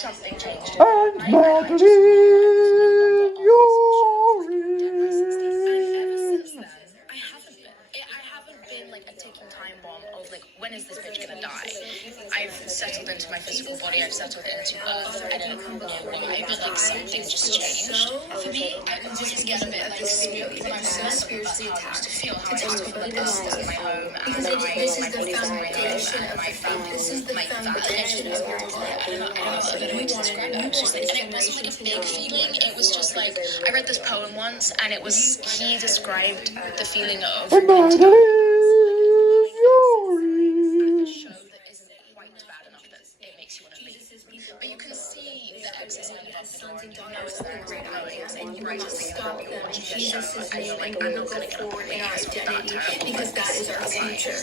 something changed. And Madeline, you're in. I haven't been like a ticking time bomb of like, when is this bitch gonna die? I've settled into my physical body, I've settled into Earth. I don't know why, but like something just changed. For me, I just get a bit like when I'm so spiritually attached to feel how I used to feel like this is my home, and this is the foundation of my family. This is the foundation of your entire. I don't know a better way to describe it. Actually, and it wasn't like a big feeling. It was just like I read this poem once, and it was he described the feeling of And Madeline, you're a in. show that isn't quite bad enough that it makes you want to leave. But you can see the exes end up sons and daughters that are growing and brightest thing ever. You're watching the show, and you're like, I'm not going to get up on my ass with that because that is our future.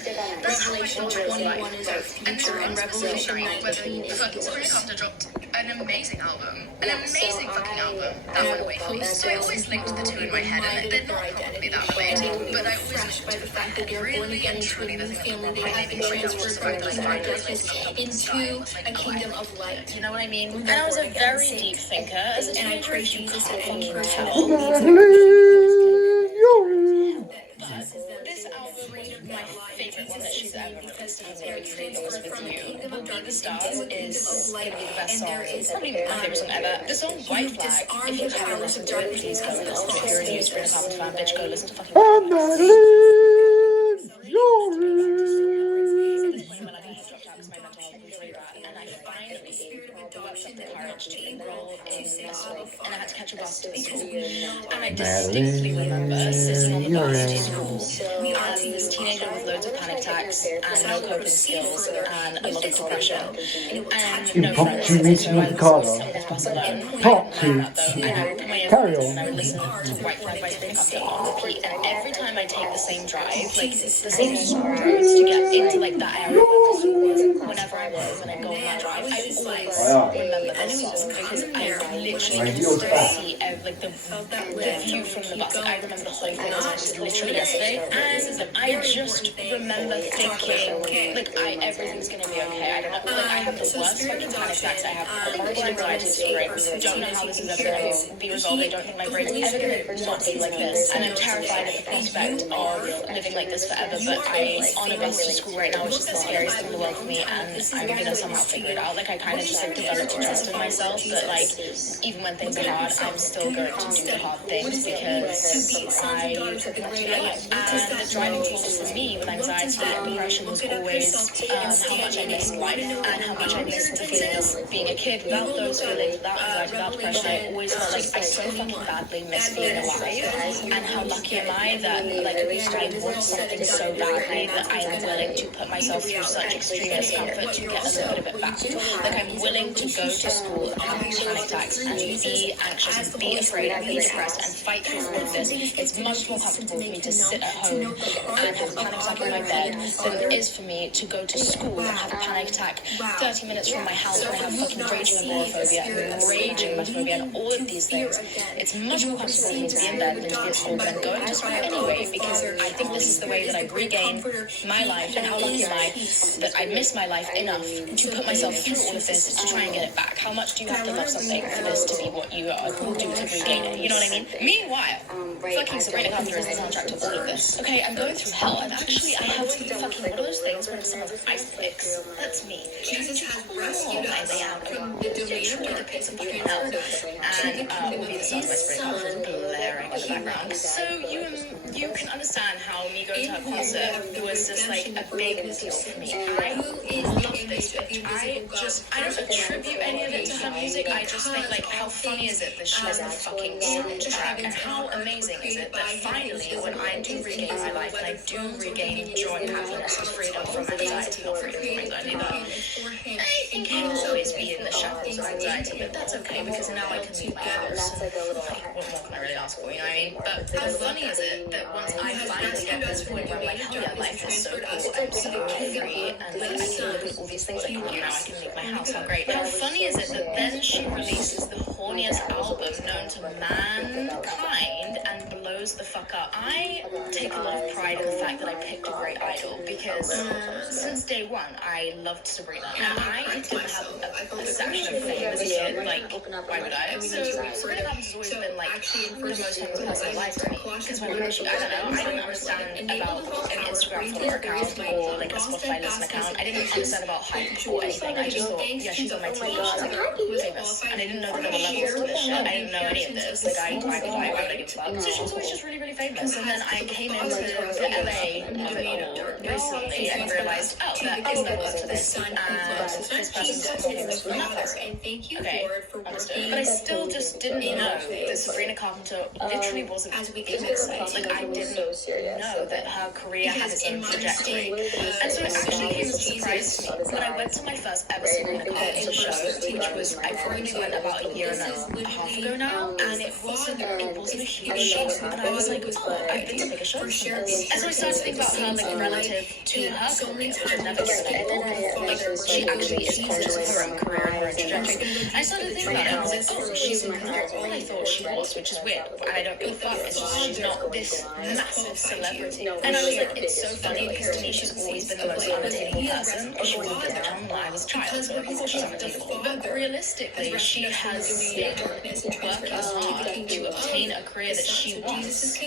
Revelation 21 is our future, and Revelation 19 is fucking Helicopter dropped an amazing album. An amazing fucking album. That went away. So I always linked the two in my head, and they're not probably that related, but I always by the fact that they're born again into a new family. They have been transferred from kingdom of darkness into a kingdom of light. you know what I mean? And I was a very deep thinker as a teenager, if you can't fucking tell. And Madeline, you're in. This album is my favorite one that she's ever released. I'm very honest with you. Will Be the Stars is going to be the best song. It's probably my favorite song ever. The song White Flag, if you haven't listened to it, please go listen. If you're a new Spring Carpenter fan, bitch, go listen to fucking And Madeline, you're in. And I finally got the courage to enroll in school, and I had to catch a bus to the school. And I distinctly remember sitting on the bus to school, and this teenager with loads of panic attacks and no coping skills and a lot of depression and no friends. Impromptu meeting with So Cardre. I was on this bus alone. Part two. And I would put my Carry earphones on. and I would listen to White Flag by Spring Carpenter on repeat. And every time I take the same drive, like the same roads to get into like that area whenever I was and I go on that drive, I always remember this song because I literally can still see like the view from the bus. I remember the whole thing as it was literally yesterday, and I just remember thinking like everything's gonna be okay. I don't know, like I have the worst fucking panic attacks. I have horrible anxiety disorders. I don't know how this is ever gonna be resolved. I don't think my brain's ever gonna not be like this, and I'm terrified at the prospect of living like this forever. But I on a bus to school right now, which is the scariest thing in the world for me, and I'm gonna somehow figure it out. Like I kind of just like developed a trust in myself that like even when things are hard, I'm still going to do the hard things because I fucking want to be alive. And the driving force for me with anxiety and depression was always how much I missed life and how much I missed the feeling of being a kid without those feelings, without anxiety, without depression. I always felt like I so fucking badly missed being alive. And how lucky am I that like I want something so badly that I am willing to put myself through such extreme discomfort to get a little bit of it back. Like I'm willing to go to school and have panic attacks and be anxious and be afraid and be depressed and fight through all of this. It's much more comfortable for me to sit at home and have a panic attack in my bed than it is for me to go to school and have a panic attack 30 minutes from my house when I have fucking raging agoraphobia and raging emetophobia and all of these things. It's much more comfortable for me to be in bed than to be at school than going to school anyway, because I think this is the way that I regain my life. And how lucky am I that I miss my life enough to put myself through all of this to try and get it back? How much do you have to love something for this to be what you will do to regain it? You know what I mean? Meanwhile, fucking Sabrina Carpenter is the soundtrack to all of this. Okay, I'm going through hell, and actually I have fucking what are those things when some of ice picks? That's me. Jesus has rescued us from the domain of the pits of fucking hell. And Will Be the Stars by Sabrina Carpenter is blaring in the background. So you can understand how me going to her concert was just like a big deal for me. I love this bitch. I don't attribute any of it to her music. I just think like how funny is it that she has the fucking soundtrack, and how amazing is it that finally when I do regain my life and I do regain joy and happiness and freedom from anxiety, not freedom from anxiety, but I think I will always be in the shackles of anxiety, but that's okay because now I can leave my house. Like, what more can I really ask for, you know what I mean? But how funny is it that once I finally get to this point where I'm like, hell yeah, life is so cool, I'm so free, and like I can look at all these things like, oh, now I can leave my house, how great. How funny is it that then she releases the horniest album known to mankind and blows knows the fuck up. I take a lot of pride in the fact that I picked a great idol because since day one, I loved Sabrina. And I didn't have a perception of fame as a kid. Like, why would I? So Sabrina Carpenter's always been like the most famous person alive to me. Because when I don't know, I didn't understand about an Instagram follower account or like a Spotify listen account. I didn't understand about hype or anything. I just thought, yeah, she's on my team, she's like famous. And I didn't know that there were levels to this shit. I didn't know any of this. Like, why would I give a fuck? So she was always just really, really famous. And then I came into the LA of it all recently and realized, oh, there is levels to this. And this person's more famous than that person. Okay, understood. But I still just didn't know that Sabrina Carpenter literally wasn't famous. Like, I didn't know that her career had its own trajectory. And so it actually came as a surprise to me when I went to my first ever Sabrina Carpenter show, which was, I probably went about a year and a half ago now, and it wasn't a huge show, and I was like, oh, I've been to bigger shows than this. And so I started to think about her, like, relative to her career, which I'd never considered. Like, she actually is conscious of her own career and her own trajectory. And I started to think about it, and I was like, oh, she's not all I thought she was, which is weird, and I don't give a fuck. It's just, she's not this massive celebrity. And I was like, it's so funny, because to me, she's always been the most unattainable person. She was a bit young when I was a child, so I thought she's unattainable. But realistically, she has been working hard to obtain a career that she wants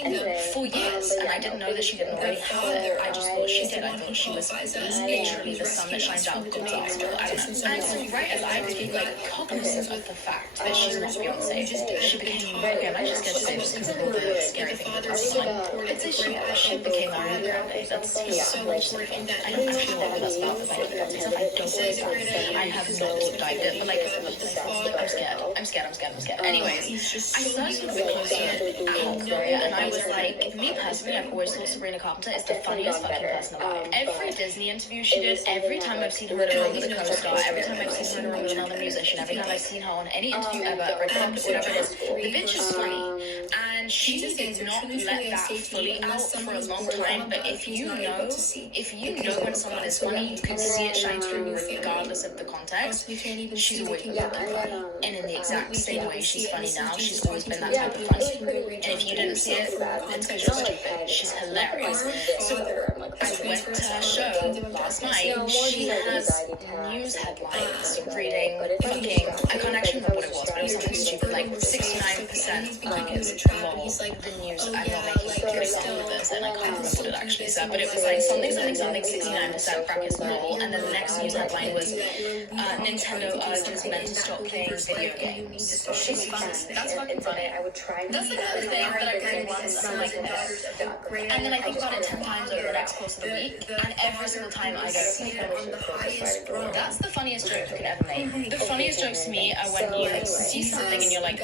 for years, and I didn't know that she didn't already have it. I just thought she did. I thought she was literally the sun that shines out of God's arse. I don't know. And so right as I became like cognizant of the fact that she's not Beyonce, she became, okay, am I just scared to say this because of all the scary things that are I'd say she became Ariana Grande. That's so much like, I don't actually know what that's about because I don't know myself. I don't say that. I have not dived it, but like, I'm scared. Anyways, I started to look closer at her career, and I was like, me personally, I've always thought Sabrina Carpenter is the funniest fucking person alive. Every Disney interview she did, every time I've seen her in a room with a co-star, every time I've seen her in a room with another musician, every time I've seen her on any interview ever, red carpet, whatever it is, the bitch is funny. And she did not let that fully out for a long time, but if you know when someone is funny, you can see it shine through regardless of the context. She's always been fucking funny. And in the exact same way she's funny now, she's always been that type of funny. And if you didn't see it, it's because you're stupid. She's hilarious. So I went to her show last night. She has news headlines reading fucking, I can't actually remember what it was, but it was something stupid, like 69% brackets lol. The news, I'm not making a good example of this, and I can't remember what it actually said, but it was like something 69% brackets lol, and then the next news headline was Nintendo urges men to stop playing video games. That's fucking funny. That's the kind of thing that I read once, and I'm like, and then I think about it 10 times over the next course of the week, and every single time I go, that's the funniest joke you could ever make. The funniest jokes to me are when you see something and you're like,